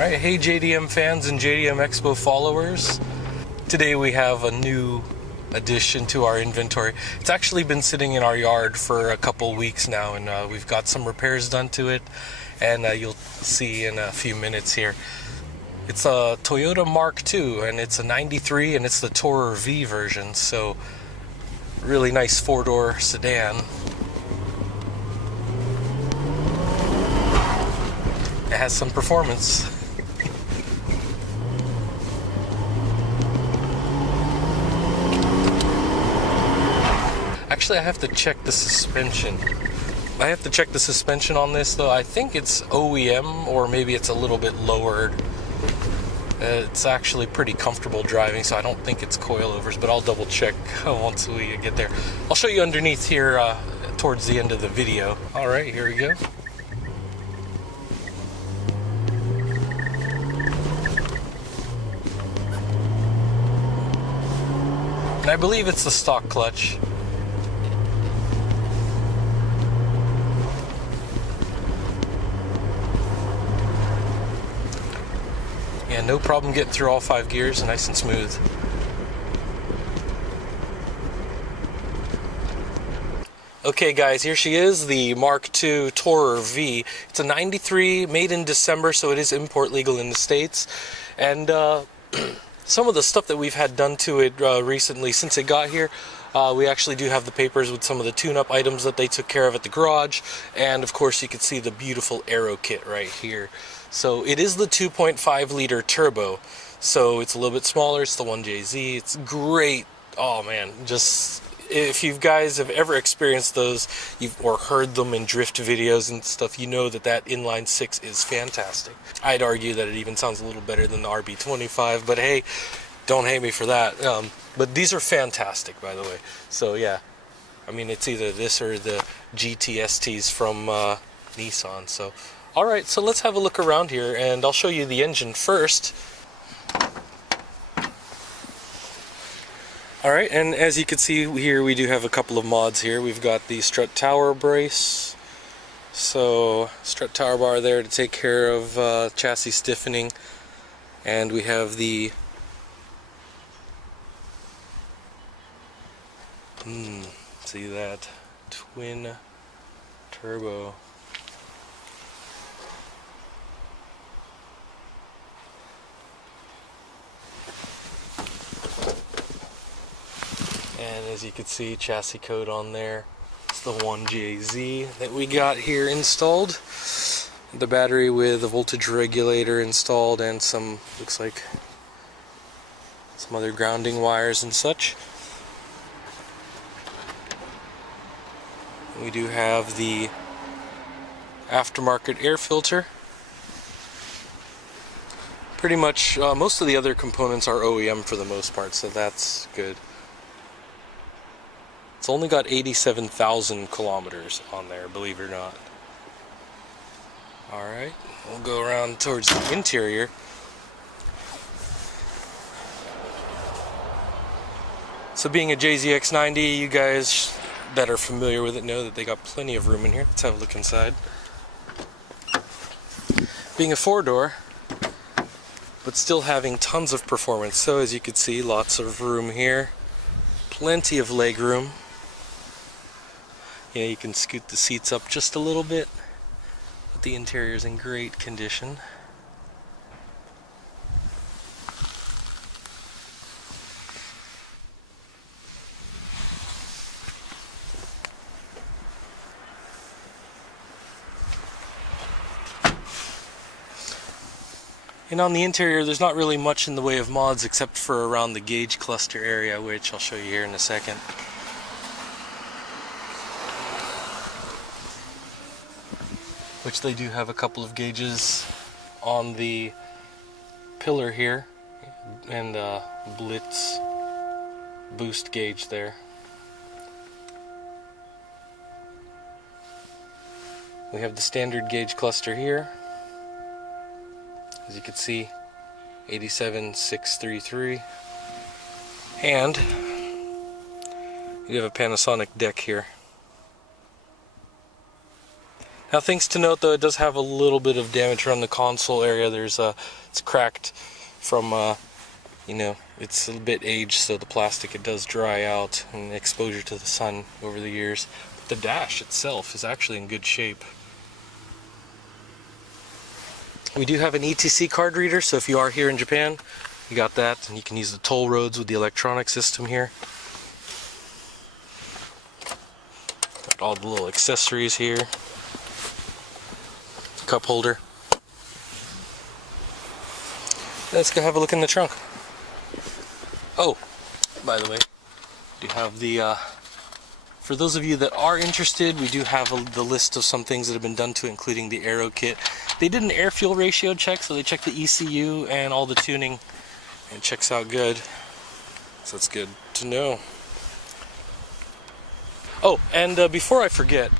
Alright, hey JDM fans and JDM EXPO followers. Today we have a new addition to our inventory. It's actually been sitting in our yard for a couple weeks now, and we've got some repairs done to it, and you'll see in a few minutes here. It's a Toyota Mark II, and it's a 93, and it's the TOURER V version, so really nice four-door sedan. It has some performance. Actually, I have to check the suspension. I have to check the suspension on this, though. I think it's OEM, or maybe it's a little bit lowered. It's actually pretty comfortable driving, so I don't think it's coilovers, but I'll double check once we get there. I'll show you underneath here towards the end of the video. All right, here we go. And I believe it's the stock clutch. Yeah, no problem getting through all 5 gears, nice and smooth. Okay guys, here she is, the Mark II TOURER V. It's a 93, made in December, so it is import legal in the States. And some of the stuff that we've had done to it recently since it got here, we actually do have the papers with some of the tune-up items that they took care of at the garage. And of course you can see the beautiful aero kit right here. So it is the 2.5 liter turbo, so it's a little bit smaller. It's the 1JZ. It's great. Oh man, just if you guys have ever experienced those or heard them in drift videos and stuff, you know that that inline 6 is fantastic. I'd argue that it even sounds a little better than the RB25, but hey, don't hate me for that. But these are fantastic, by the way. So yeah, I mean, it's either this or the GTSTs from Nissan. So alright, so let's have a look around here, and I'll show you the engine first. Alright, and as you can see here, we do have a couple of mods here. We've got the strut tower brace, so strut tower bar there to take care of chassis stiffening, and we have the see that twin turbo. And as you can see, chassis code on there. It's the 1JZ that we got here installed. The battery with a voltage regulator installed, and some, looks like, some other grounding wires and such. We do have the aftermarket air filter. Pretty much, most of the other components are OEM for the most part, so that's good. It's only got 87,000 kilometers on there, believe it or not. Alright, we'll go around towards the interior. So being a JZX90, you guys that are familiar with it know that they got plenty of room in here. Let's have a look inside. Being a 4-door, but still having tons of performance. So as you can see, lots of room here. Plenty of leg room. You know, you can scoot the seats up just a little bit, but the interior is in great condition. And on the interior, there's not really much in the way of mods except for around the gauge cluster area, which I'll show you here in a second. Which they do have a couple of gauges on the pillar here, and blitz boost gauge there. We have the standard gauge cluster here. As you can see, 87633, and you have a Panasonic deck here. Now, things to note though, it does have a little bit of damage around the console area. It's cracked from, you know, it's a bit aged, so the plastic, it does dry out and exposure to the sun over the years. But the dash itself is actually in good shape. We do have an ETC card reader, so if you are here in Japan, you got that, and you can use the toll roads with the electronic system here. Got all the little accessories here. Cup holder. Let's go have a look in the trunk. Oh, by the way, we do have the, for those of you that are interested, we do have the list of some things that have been done to it, including the aero kit. They did an air-fuel ratio check, so they checked the ECU and all the tuning, and it checks out good. So that's good to know. Oh, and before I forget,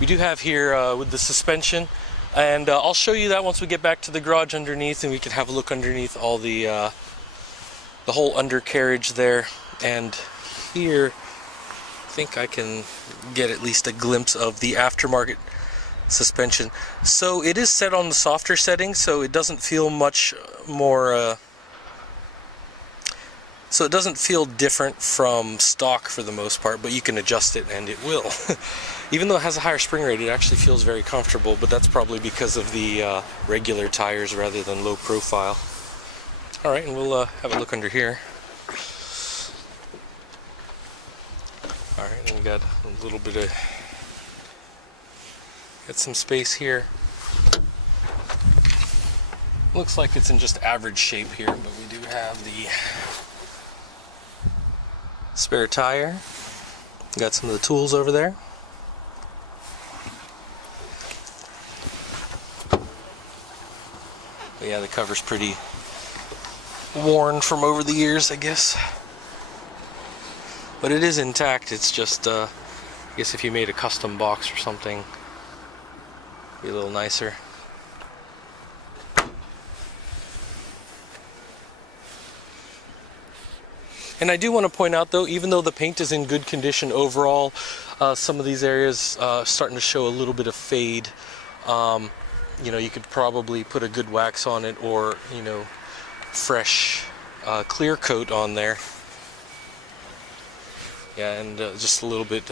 we do have here with the suspension, and I'll show you that once we get back to the garage underneath, and we can have a look underneath all the whole undercarriage there. And here, I think I can get at least a glimpse of the aftermarket suspension. So it is set on the softer setting, so it doesn't feel much more so it doesn't feel different from stock for the most part, but you can adjust it and it will. Even though it has a higher spring rate, it actually feels very comfortable, but that's probably because of the regular tires rather than low profile. Alright, and we'll have a look under here. Alright, and we got a little bit of, got some space here. Looks like it's in just average shape here, but we do have the spare tire. Got some of the tools over there. But yeah, the cover's pretty worn from over the years, I guess. But it is intact. It's just, I guess if you made a custom box or something, it'd be a little nicer. And I do want to point out though, even though the paint is in good condition overall, some of these areas starting to show a little bit of fade. You know, you could probably put a good wax on it, or, you know, fresh clear coat on there. Yeah, and just a little bit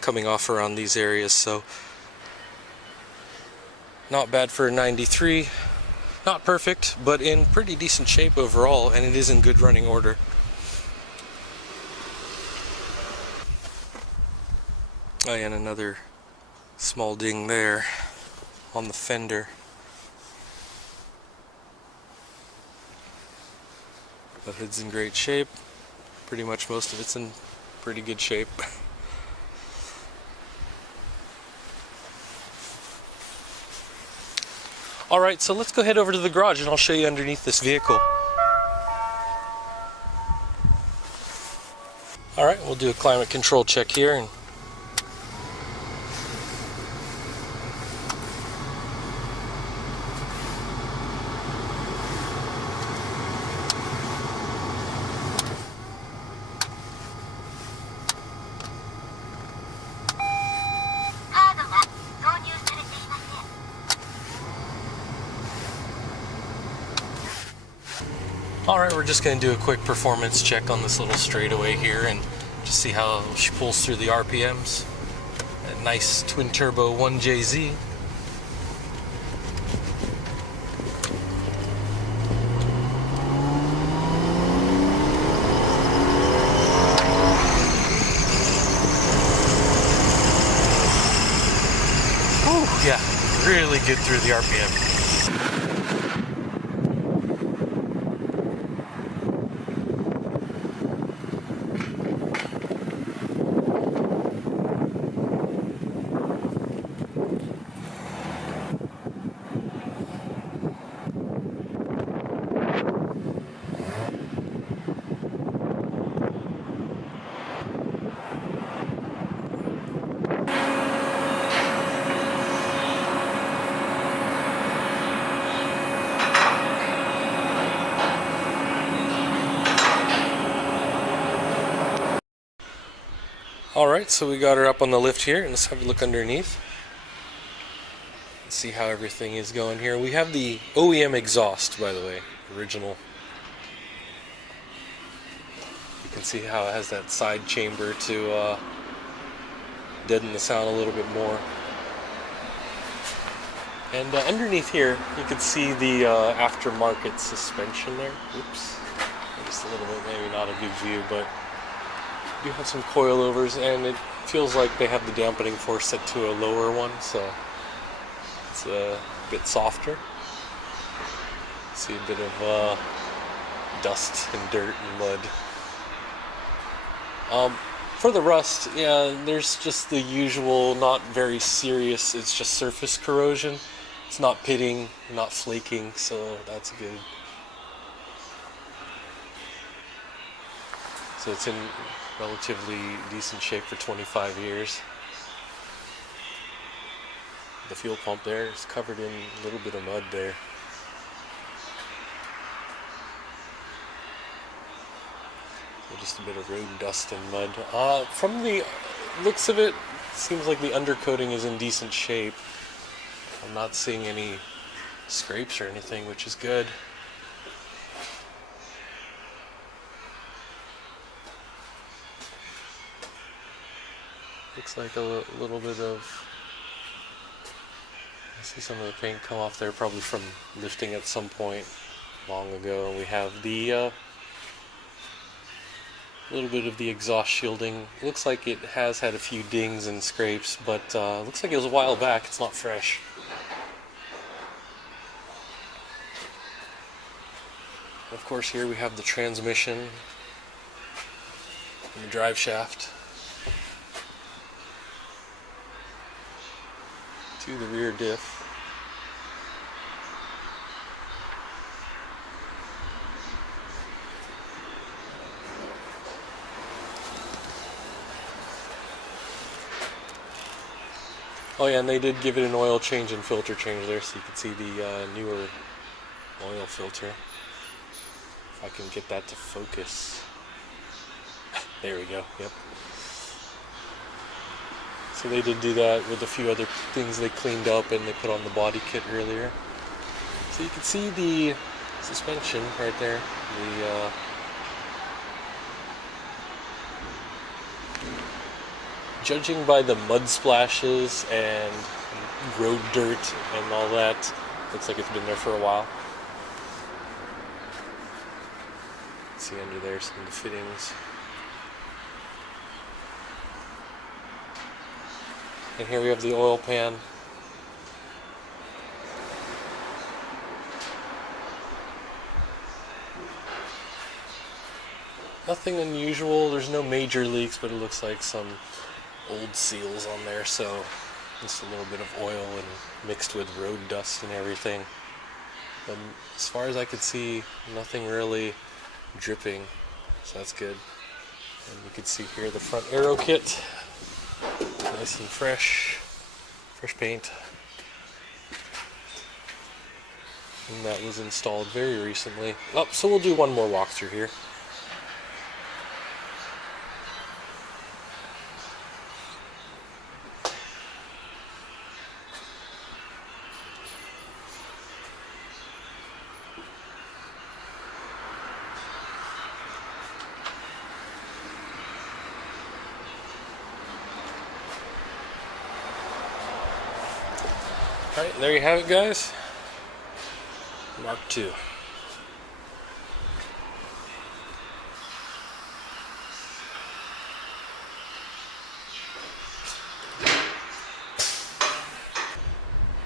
coming off around these areas, so not bad for a 93. Not perfect, but in pretty decent shape overall, and it is in good running order. Oh yeah, and another small ding there on the fender. The hood's in great shape. Pretty much most of it's in pretty good shape. Alright, so let's go head over to the garage and I'll show you underneath this vehicle. Alright, we'll do a climate control check here. And alright, we're just going to do a quick performance check on this little straightaway here and just see how she pulls through the RPMs. A nice twin turbo 1JZ. Oh yeah, really good through the RPM. Alright, so we got her up on the lift here, and let's have a look underneath. See how everything is going here. We have the OEM exhaust, by the way, original. You can see how it has that side chamber to deaden the sound a little bit more. And underneath here, you can see the aftermarket suspension there. Oops, just a little bit, maybe not a good view, but you do have some coilovers, and it feels like they have the dampening force set to a lower one, so it's a bit softer. See a bit of dust and dirt and mud. For the rust, yeah, there's just the usual, not very serious, it's just surface corrosion. It's not pitting, not flaking, so that's good. So it's in relatively decent shape for 25 years. The fuel pump there is covered in a little bit of mud there. So just a bit of road dust and mud. From the looks of it, seems like the undercoating is in decent shape. I'm not seeing any scrapes or anything, which is good. Looks like a little bit of, I see some of the paint come off there, probably from lifting at some point long ago. And we have the little bit of the exhaust shielding. Looks like it has had a few dings and scrapes, but looks like it was a while back. It's not fresh. Of course, here we have the transmission and the drive shaft to the rear diff. Oh yeah, and they did give it an oil change and filter change there, so you can see the newer oil filter. If I can get that to focus. There we go, yep. So they did do that with a few other things they cleaned up and they put on the body kit earlier. So you can see the suspension right there. The judging by the mud splashes and road dirt and all that, looks like it's been there for a while. See under there some of the fittings. And here we have the oil pan. Nothing unusual, there's no major leaks, but it looks like some old seals on there, so just a little bit of oil and mixed with road dust and everything. But as far as I could see, nothing really dripping, so that's good. And you can see here the front aero kit, nice and fresh paint, and that was installed very recently. Oh, so we'll do one more walkthrough here. Alright, there you have it, guys. Mark II.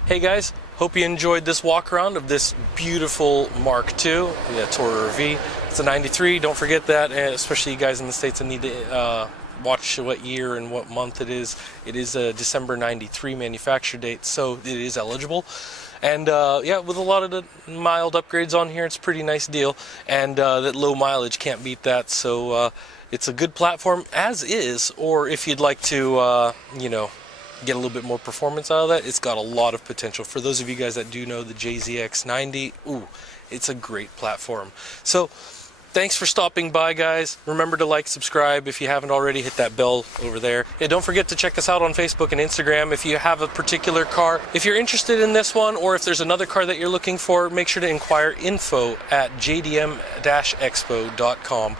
Hey guys, hope you enjoyed this walk around of this beautiful Mark II, the TOURER V. It's a 93, don't forget that, especially you guys in the States that need to watch what year and what month it is. It is a December 93 manufacture date, so it is eligible. And yeah, with a lot of the mild upgrades on here, it's a pretty nice deal. And that low mileage can't beat that, so it's a good platform as is, or if you'd like to, you know, get a little bit more performance out of that, it's got a lot of potential. For those of you guys that do know the JZX90, ooh, it's a great platform. So Thanks for stopping by, guys. Remember to like, subscribe. If you haven't already, hit that bell over there. And don't forget to check us out on Facebook and Instagram if you have a particular car. If you're interested in this one, or if there's another car that you're looking for, make sure to inquire info@jdm-expo.com.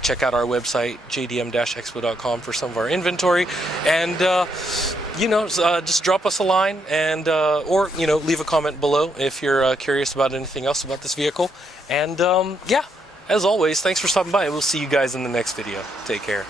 Check out our website, jdm-expo.com, for some of our inventory. And just drop us a line, and or leave a comment below if you're curious about anything else about this vehicle. And yeah, as always, thanks for stopping by. We'll see you guys in the next video. Take care.